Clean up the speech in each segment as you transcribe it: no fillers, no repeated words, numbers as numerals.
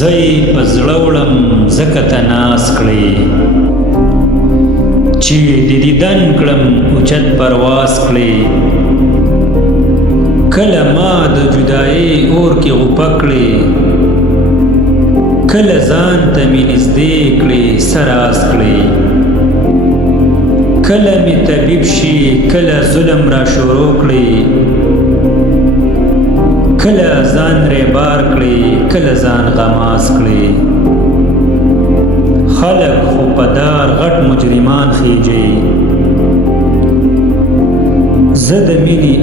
زه یې په زړه وړم ځکه ته ناز کړې چې د دیدن کړم اوچت پرواز کړې کله ما د جدایۍ اور کې غوپه کړې کله ځان ته مې نږدې کړې سراز کړې کله مې طبیب شي کله ظلم را شروع کړې کله ځان ریبار کړې کله ځان غماز کړې خلق خو په دار غټ مجرمان خیجي زه د مینې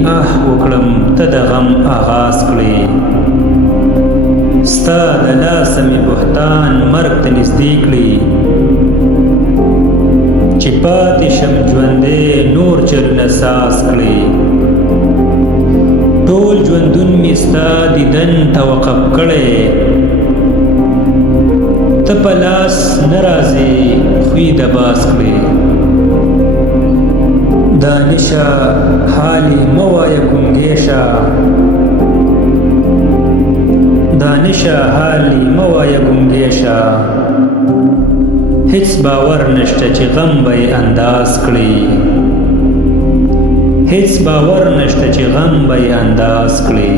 وکړم ته د غم آغاز کړې ستا د لاسه مې بهتان مرګ ته نږدې کړې چې پاتې شم ژوندی نور چلونه ساز کړې ټول ژوندون مې ستا دیدن ته وقف کړی ته په لاس نه راځې خوی د باز کړې دانشه حالې مه وایه ګونګې دانشه حالې مه وایه ګونګې شه هیڅ باور نشته چې غم به یې انداز کړي هیڅ باور نشته چې غم به یې انداز کړي